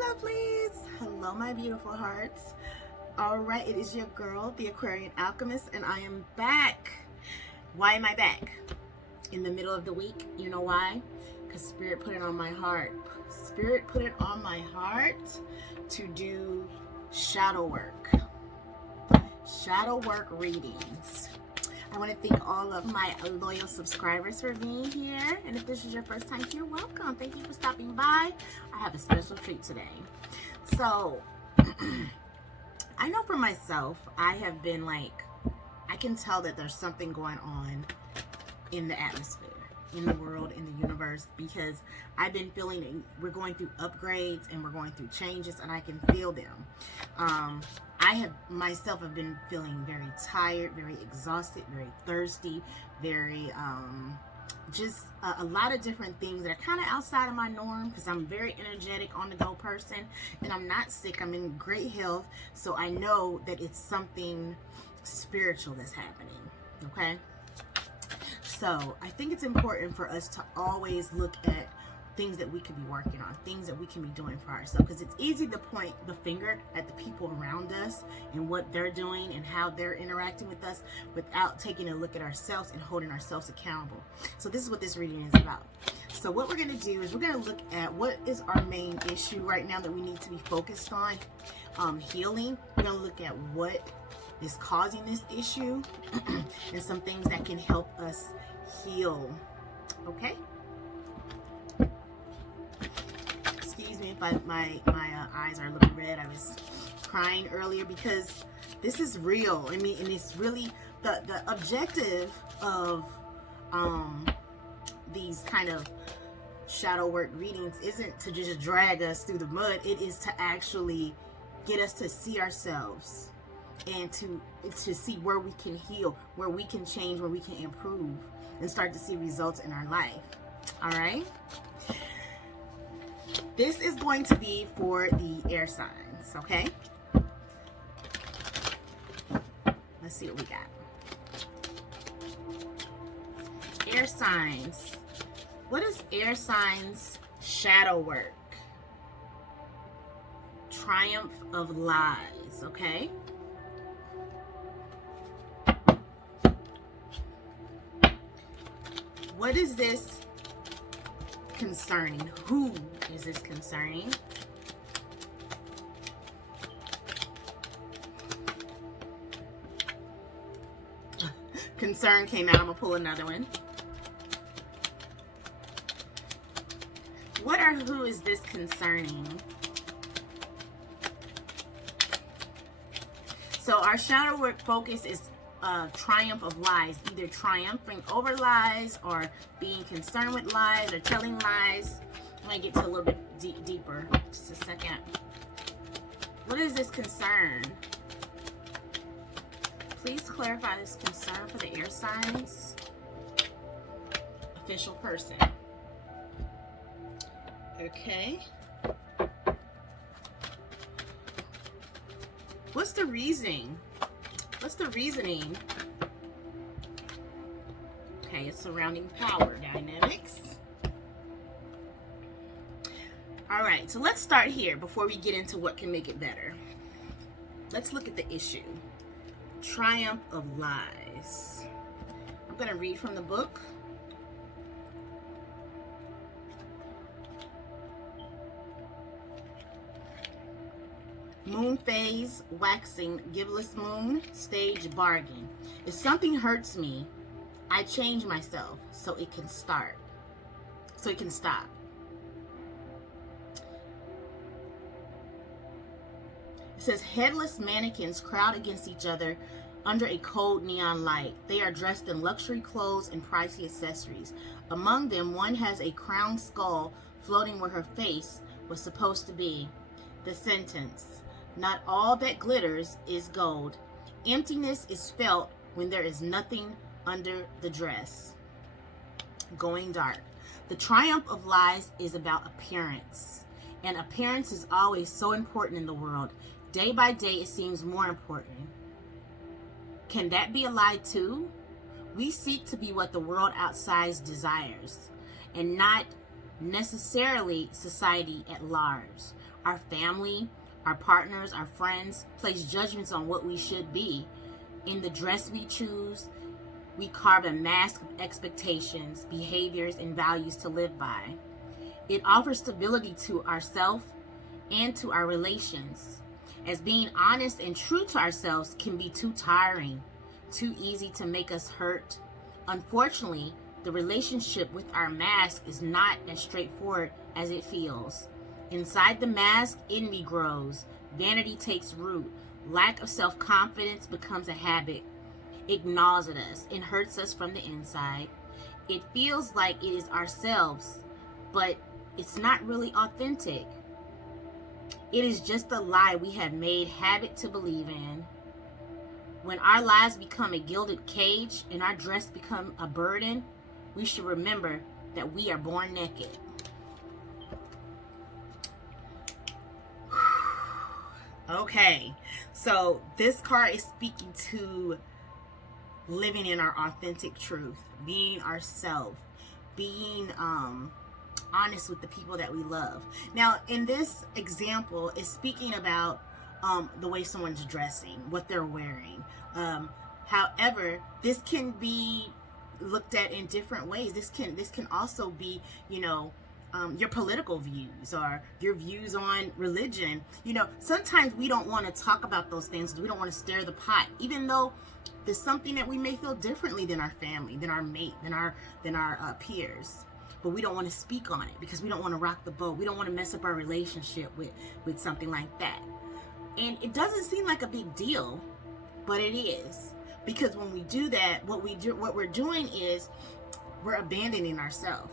lovelies. Hello, my beautiful hearts. All right, it is your girl, the Aquarian Alchemist, and I am back. Why am I back? In the middle of the week. You know why? Because Spirit put it on my heart. Spirit put it on my heart to do shadow work. Shadow work readings. I want to thank all of my loyal subscribers for being here. And if this is your first time here, welcome. Thank you for stopping by. I have a special treat today. So, I know for myself, I have been like, I can tell that there's something going on in the atmosphere, in the world, in the universe, because I've been feeling we're going through upgrades and we're going through changes, and I can feel them. I have myself have been feeling very tired, very exhausted, very thirsty, very just a lot of different things that are kind of outside of my norm, because I'm a very energetic, on the go person, and I'm not sick. I'm in great health, so I know that it's something spiritual that's happening. Okay, so I think it's important for us to always look at things that we could be working on, things that we can be doing for ourselves, because it's easy to point the finger at the people around us and what they're doing and how they're interacting with us without taking a look at ourselves and holding ourselves accountable. So this is what this reading is about. So what we're going to do is we're going to look at what is our main issue right now that we need to be focused on. Healing. We're going to look at what is causing this issue and some things that can help us heal. Okay? Excuse me if my eyes are looking red. I was crying earlier because this is real. I mean, and it's really the objective of these kind of shadow work readings isn't to just drag us through the mud. It is to actually get us to see ourselves and to see where we can heal, where we can change, where we can improve, and start to see results in our life. All right. This is going to be for the air signs, okay? Let's see what we got. Air signs. What is air signs shadow work? Triumph of lies, okay? What is this concerning? Who is this concerning? Concern came out. I'm gonna pull another one. What or who is this concerning? So our shadow work focus is triumph of lies, either triumphing over lies or being concerned with lies or telling lies. I'm going to get to a little bit deeper. Just a second. What is this concern? Please clarify this concern for the air signs. Official person. Okay. What's the reasoning? What's the reasoning? Okay, it's surrounding power dynamics. All right, so let's start here before we get into what can make it better. Let's look at the issue. Triumph of lies. I'm going to read from the book. Moon phase, waxing, gibless moon, stage bargain. If something hurts me, I change myself so it can start. So it can stop. It says headless mannequins crowd against each other under a cold neon light. They are dressed in luxury clothes and pricey accessories. Among them, one has a crowned skull floating where her face was supposed to be. The sentence, not all that glitters is gold. Emptiness is felt when there is nothing under the dress. Going dark. The triumph of lies is about appearance. And appearance is always so important in the world. Day by day, it seems more important. Can that be a lie too? We seek to be what the world outside desires, and not necessarily society at large. Our family, our partners, our friends place judgments on what we should be. In the dress we choose, we carve a mask of expectations, behaviors, and values to live by. It offers stability to ourselves and to our relations, as being honest and true to ourselves can be too tiring, too easy to make us hurt. Unfortunately, the relationship with our mask is not as straightforward as it feels. Inside the mask, envy grows, vanity takes root, lack of self-confidence becomes a habit. It gnaws at us and hurts us from the inside. It feels like it is ourselves, but it's not really authentic. It is just a lie we have made habit to believe in. When our lives become a gilded cage and our dress become a burden, we should remember that we are born naked. Okay, so this card is speaking to living in our authentic truth, being ourselves, being honest with the people that we love. Now, in this example, it's speaking about the way someone's dressing, what they're wearing. However, this can be looked at in different ways. This can also be, your political views or your views on religion. Sometimes we don't want to talk about those things. We don't want to stir the pot, even though there's something that we may feel differently than our family, than our mate, than our peers. But we don't want to speak on it because we don't want to rock the boat. We don't want to mess up our relationship with something like that. And it doesn't seem like a big deal, but it is. Because when we do that, what we're doing is we're abandoning ourselves.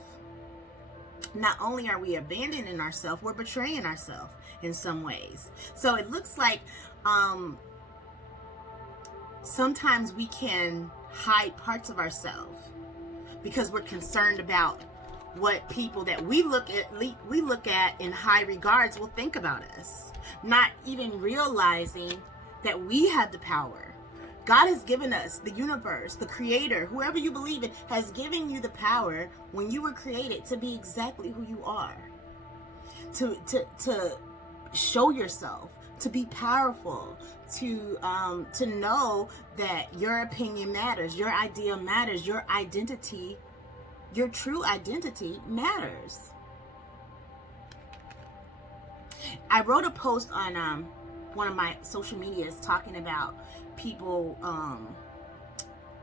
Not only are we abandoning ourselves, we're betraying ourselves in some ways. So it looks like sometimes we can hide parts of ourselves because we're concerned about what people that we look at in high regards will think about us, not even realizing that we have the power. God has given us, the universe, the creator, whoever you believe in, has given you the power when you were created to be exactly who you are. To show yourself, to be powerful, to know that your opinion matters, your idea matters, your identity, your true identity matters. I wrote a post on one of my social medias talking about people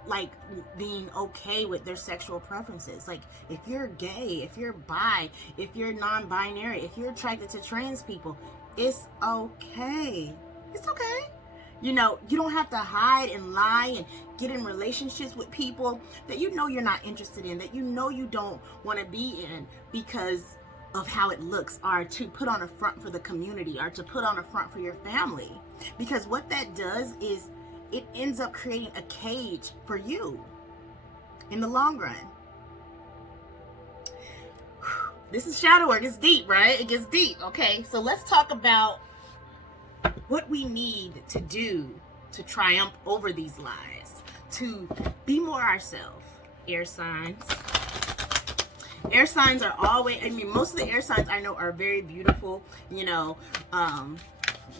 like being okay with their sexual preferences. Like, if you're gay, if you're bi, if you're non-binary, if you're attracted to trans people, it's okay. It's okay. You don't have to hide and lie and get in relationships with people that you're not interested in, that you don't want to be in because of how it looks, or to put on a front for the community, or to put on a front for your family. Because what that does is it ends up creating a cage for you in the long run. This is shadow work. It's deep, right? It gets deep. Okay, so let's talk about what we need to do to triumph over these lies, to be more ourselves. Air signs. Air signs are always, most of the air signs I know are very beautiful.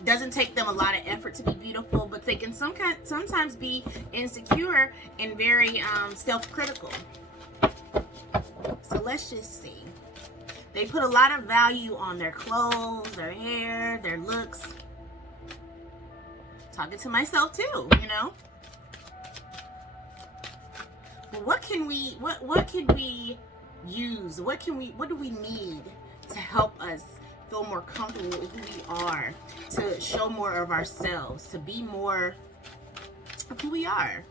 Doesn't take them a lot of effort to be beautiful, but they can sometimes be insecure and very self-critical. So let's just see. They put a lot of value on their clothes, their hair, their looks. Talking to myself too, But what can we use? What do we need to help us feel more comfortable with who we are, to show more of ourselves, to be more of who we are?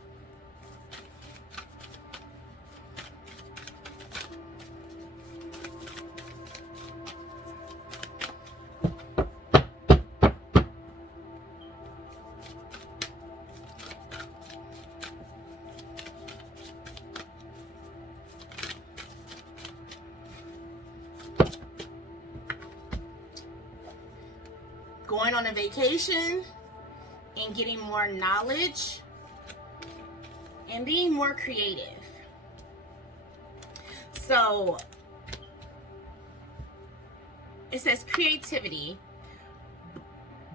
Going on a vacation and getting more knowledge and being more creative. So it says creativity.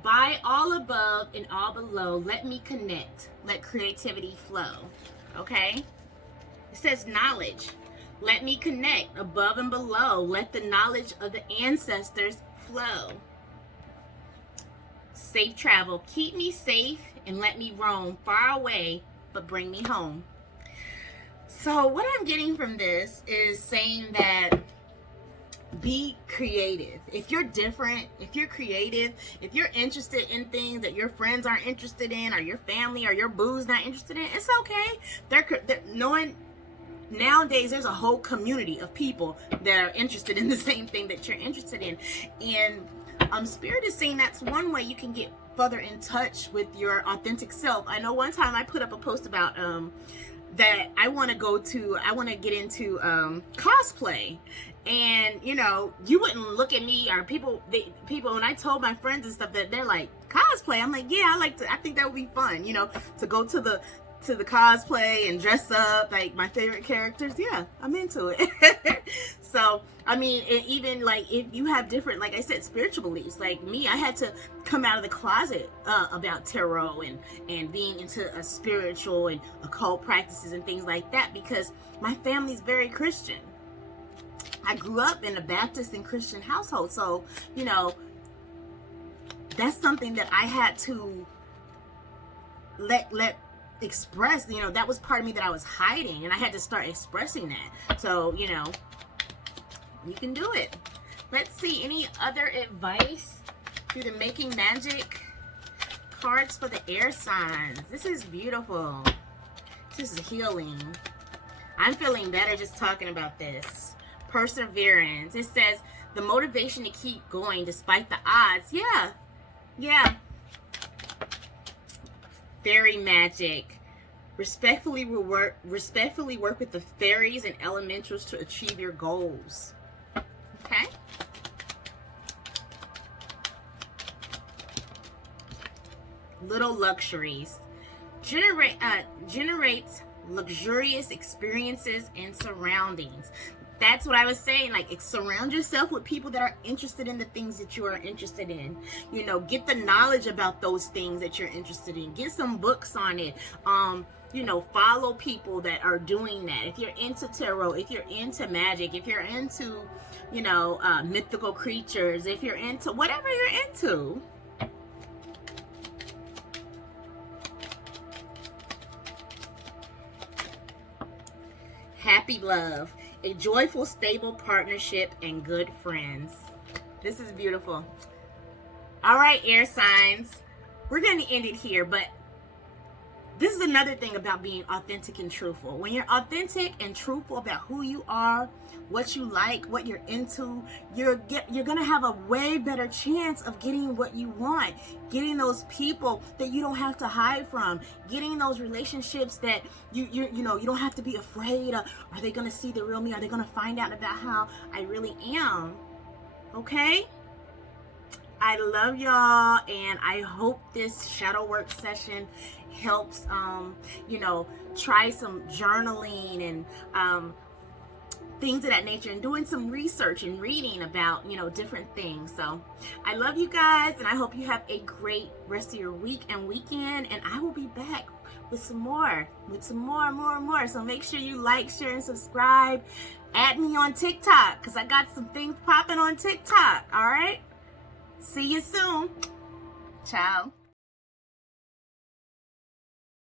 By all above and all below, let me connect. Let creativity flow. Okay? It says knowledge. Let me connect above and below. Let the knowledge of the ancestors flow. Safe travel. Keep me safe and let me roam far away, but bring me home. So what I'm getting from this is saying that be creative. If you're different, if you're creative, if you're interested in things that your friends aren't interested in, or your family or your boo's not interested in, it's okay. They're knowing nowadays there's a whole community of people that are interested in the same thing that you're interested in. And Spirit is saying that's one way you can get further in touch with your authentic self. I know one time I put up a post about that I want to get into cosplay. And you know, you wouldn't look at me, or people when I told my friends and stuff that they're like, cosplay, I'm like, yeah, I think that would be fun, you know, to go to the cosplay and dress up like my favorite characters. Yeah, I'm into it. So I mean, even like if you have different, like I said, spiritual beliefs, like me, I had to come out of the closet about tarot and being into a spiritual and occult practices and things like that, because my family's very Christian. I grew up in a Baptist and Christian household, so you know, that's something that I had to let express. You know, that was part of me that I was hiding, and I had to start expressing that. So you know, you can do it. Let's see, any other advice through the Making Magic cards for the air signs. This is beautiful. This is healing. I'm feeling better just talking about this. Perseverance. It says the motivation to keep going despite the odds. Yeah. Fairy magic. Respectfully work with the fairies and elementals to achieve your goals. Okay. Little luxuries. Generates luxurious experiences and surroundings. That's what I was saying. Like, surround yourself with people that are interested in the things that you are interested in. You know, get the knowledge about those things that you're interested in. Get some books on it. You know, follow people that are doing that. If you're into tarot, if you're into magic, if you're into, you know, mythical creatures, if you're into whatever you're into. Happy love. A joyful, stable partnership and good friends. This is beautiful. All right, air signs. We're going to end it here, but this is another thing about being authentic and truthful. When you're authentic and truthful about who you are, what you like, what you're into, you're going to have a way better chance of getting what you want, getting those people that you don't have to hide from, getting those relationships that you know, you don't have to be afraid of. Are they going to see the real me? Are they going to find out about how I really am? Okay? I love y'all, and I hope this shadow work session helps, you know, try some journaling and things of that nature, and doing some research and reading about, you know, different things. So I love you guys, and I hope you have a great rest of your week and weekend, and I will be back with more. So make sure you like, share, and subscribe. Add me on TikTok, because I got some things popping on TikTok. All right? See you soon. Ciao.